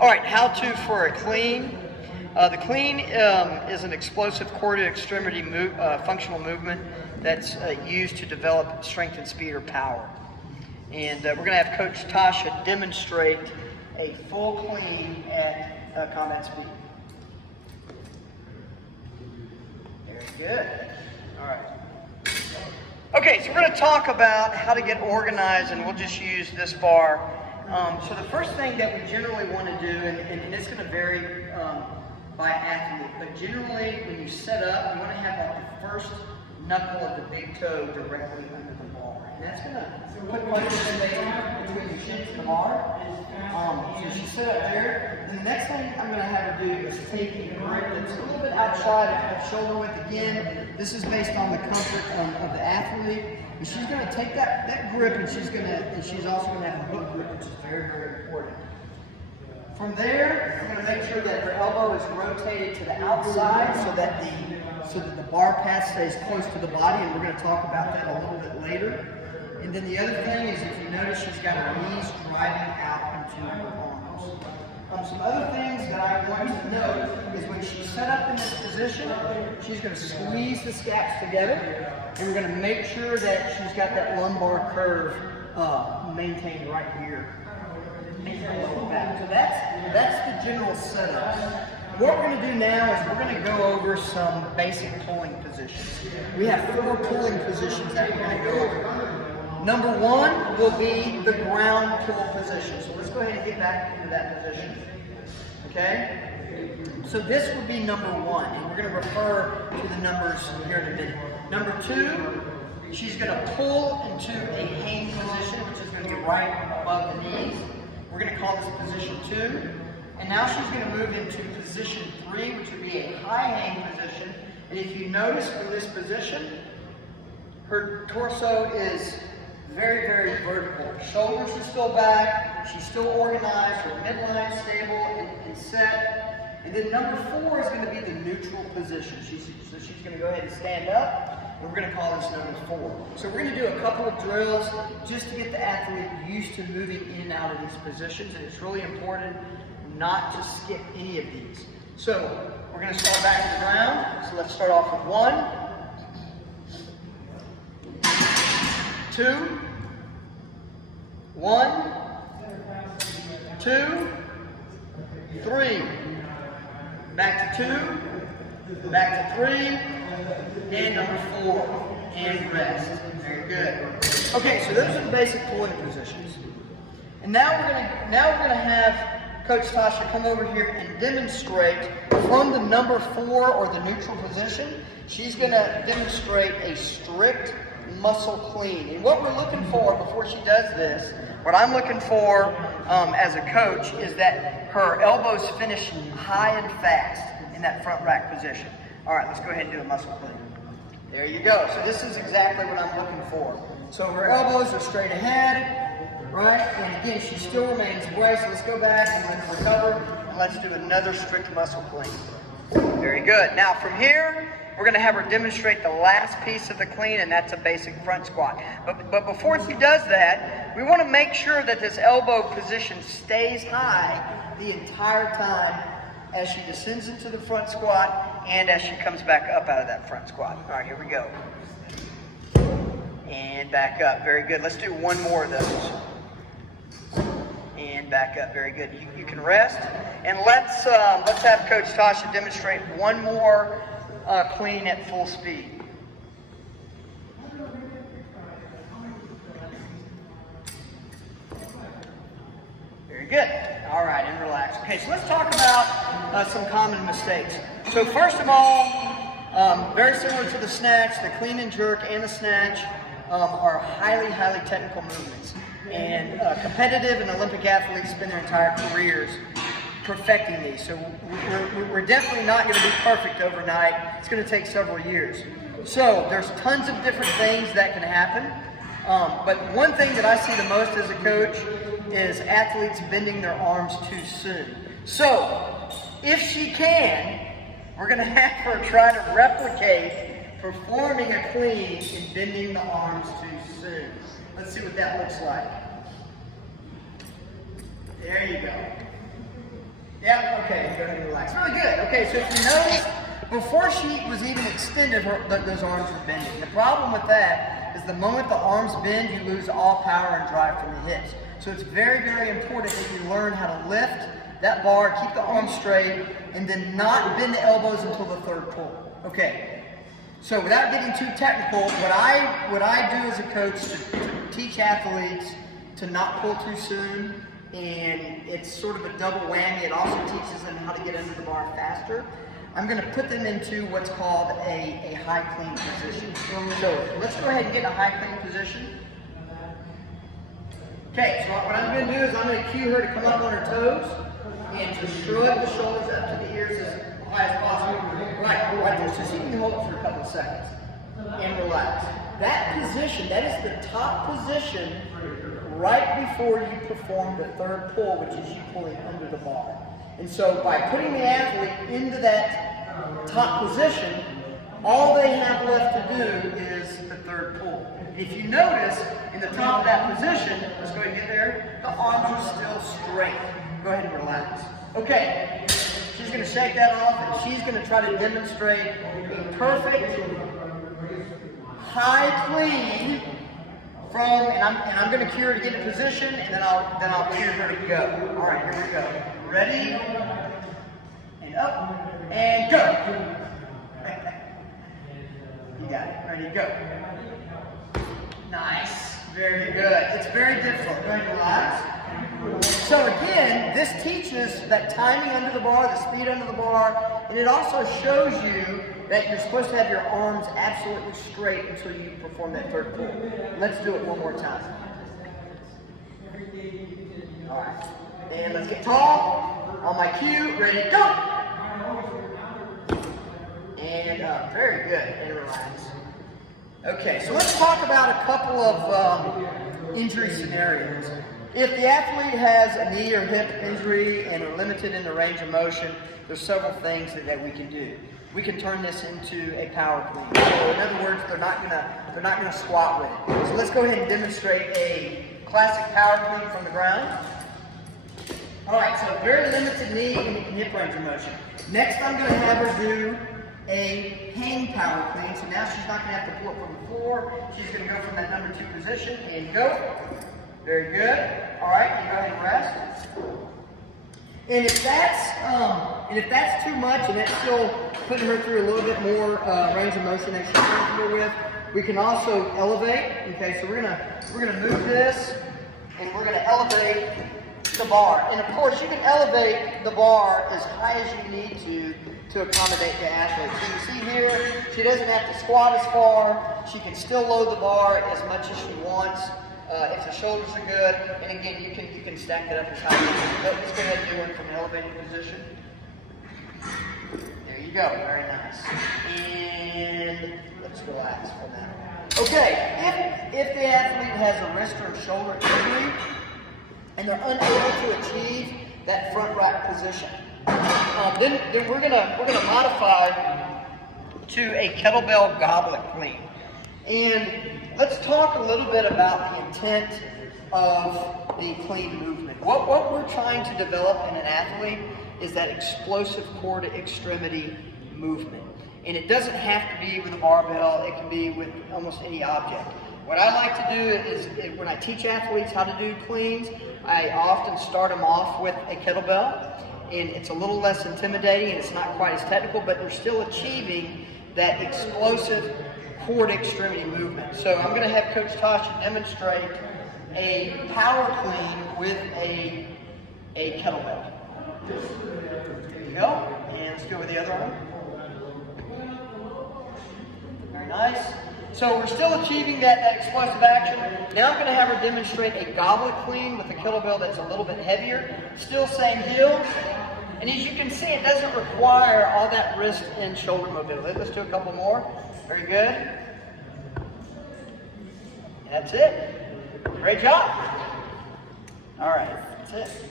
All right, how to for a clean. The clean is an explosive core-to extremity functional movement that's used to develop strength and speed or power. And we're going to have Coach Tasha demonstrate a full clean at combat speed. Very good. All right. Okay, so we're going to talk about how to get organized, and we'll just use this bar. So the first thing that we generally want to do, and it's going to vary by athlete, but generally when you set up, you want to have like the first knuckle of the big toe directly under the bar. And that's going to put quite a bit of space between your shins and the bar. So she set up there. And the next thing I'm going to have her do is take a grip that's a little bit outside of shoulder width again. This is based on the comfort of the athlete. And she's going to take that grip, and she's also going to have a hook grip, which is very, very important. From there, I'm going to make sure that her elbow is rotated to the outside so that the bar path stays close to the body, and we're going to talk about that a little bit later. And then the other thing is, if you notice, she's got her knees driving out into her arms. Some other things that I want you to note is when she's set up in this position, she's going to squeeze the scaps together, and we're going to make sure that she's got that lumbar curve maintained right here. So that's the general setup. What we're going to do now is we're going to go over some basic pulling positions. We have 4 pulling positions that we're going to go over. Number 1 will be the ground pull position. So let's go ahead and get back into that position. Okay? So this would be number 1, and we're going to refer to the numbers here in a minute. Number 2, she's going to pull into a hang position, which is going to be right above the knees. We're going to call this position 2. And now she's going to move into position 3, which would be a high hang position. And if you notice from this position, her torso is very, very vertical. Shoulders are still back. She's still organized. Her midline stable and set. And then number 4 is going to be the neutral position. So she's going to go ahead and stand up. And we're going to call this number 4. So we're going to do a couple of drills just to get the athlete used to moving in and out of these positions. And it's really important not to skip any of these. So we're going to start back to the ground. So let's start off with 1, 2, 1, 2, 3, back to 2, back to 3, and number 4, and rest. Very good. Okay, so those are the basic pulling positions. And now we're gonna have Coach Tasha come over here and demonstrate from the number 4 or the neutral position. She's gonna demonstrate a strict muscle clean. And what we're looking for before she does this, what I'm looking for as a coach is that her elbows finish high and fast in that front rack position. All right, let's go ahead and do a muscle clean. There you go. So this is exactly what I'm looking for. So her elbows are straight ahead, right? And again, she still remains braced. So let's go back and let's recover, and let's do another strict muscle clean. Very good. Now from here, we're going to have her demonstrate the last piece of the clean, and that's a basic front squat. But before she does that, we want to make sure that this elbow position stays high the entire time as she descends into the front squat and as she comes back up out of that front squat. All right, here we go. And back up. Very good. Let's do one more of those. And back up. Very good. You can rest. And let's have Coach Tasha demonstrate one more clean at full speed. Very good. All right, and relax. Okay, so let's talk about some common mistakes. So first of all, very similar to the snatch, the clean and jerk and the snatch are highly, highly technical movements. And competitive and Olympic athletes spend their entire careers perfecting these. So we're definitely not going to be perfect overnight. It's going to take several years. So there's tons of different things that can happen. But one thing that I see the most as a coach is athletes bending their arms too soon. So if she can, we're going to have her try to replicate performing a clean and bending the arms too soon. Let's see what that looks like. There you go. go ahead and relax. Really good. Okay, so if you notice, before she was even extended, those arms were bending. The problem with that is the moment the arms bend, you lose all power and drive from the hips. So it's very, very important that you learn how to lift that bar, keep the arms straight, and then not bend the elbows until the third pull. Okay. So without getting too technical, what I do as a coach to teach athletes to not pull too soon, and it's sort of a double whammy. It also teaches them how to get under the bar faster. I'm going to put them into what's called a high clean position. So let's go ahead and get in a high clean position. Okay, so what I'm going to do is I'm going to cue her to come up on her toes and to shrug the shoulders up to the ears as high as possible. Right there. So she can hold it for a couple of seconds and relax. That position, that is the top position right before you perform the third pull, which is you pulling under the bar. And so by putting the athlete into that top position, all they have left to do is the third pull. If you notice, in the top of that position, let's go ahead and get there, the arms are still straight. Go ahead and relax. Okay, she's going to shake that off, and she's going to try to demonstrate a perfect high clean from, and I'm going to cue her to get in position, and then I'll cue her to go. All right, here we go. Ready, and up, and go. You got it. Ready, go. Nice. Very good. It's very difficult. Go ahead and relax. So again, this teaches that timing under the bar, the speed under the bar, and it also shows you that you're supposed to have your arms absolutely straight until you perform that third pull. Let's do it one more time. All right. And let's get tall. On my cue, ready, go. And up. Very good. And relax. Okay, so let's talk about a couple of injury scenarios. If the athlete has a knee or hip injury and are limited in the range of motion, there's several things that we can do. We can turn this into a power clean. So in other words, they're not gonna squat with it. So let's go ahead and demonstrate a classic power clean from the ground. All right, so very limited knee and hip range of motion. Next, I'm gonna have her do a hang power clean. So now she's not going to have to pull it from the floor. She's going to go from that number 2 position and go. Very good. All right, you go ahead and rest. And if that's too much and that's still putting her through a little bit more range of motion that she's comfortable with, we can also elevate. Okay, so we're gonna move this and we're gonna elevate the bar. And of course, you can elevate the bar as high as you need to accommodate the athlete. So you see here, she doesn't have to squat as far. She can still load the bar as much as she wants if the shoulders are good. And again, you can stack it up as high as you want. Let's go ahead and do it from an elevated position. There you go. Very nice. And let's relax for that. Okay, if the athlete has a wrist or shoulder injury and they're unable to achieve that front rack position, then we're gonna modify to a kettlebell goblet clean. And let's talk a little bit about the intent of the clean movement. What we're trying to develop in an athlete is that explosive core to extremity movement. And it doesn't have to be with a barbell, it can be with almost any object. What I like to do is when I teach athletes how to do cleans, I often start them off with a kettlebell. And it's a little less intimidating and it's not quite as technical, but they're still achieving that explosive core to extremity movement. So I'm going to have Coach Tasha demonstrate a power clean with a kettlebell. There you go. And let's go with the other one. Very nice. So we're still achieving that explosive action. Now I'm going to have her demonstrate a goblet clean with a kettlebell that's a little bit heavier. Still same heels. And as you can see, it doesn't require all that wrist and shoulder mobility. Let's do a couple more. Very good. That's it. Great job. All right, that's it.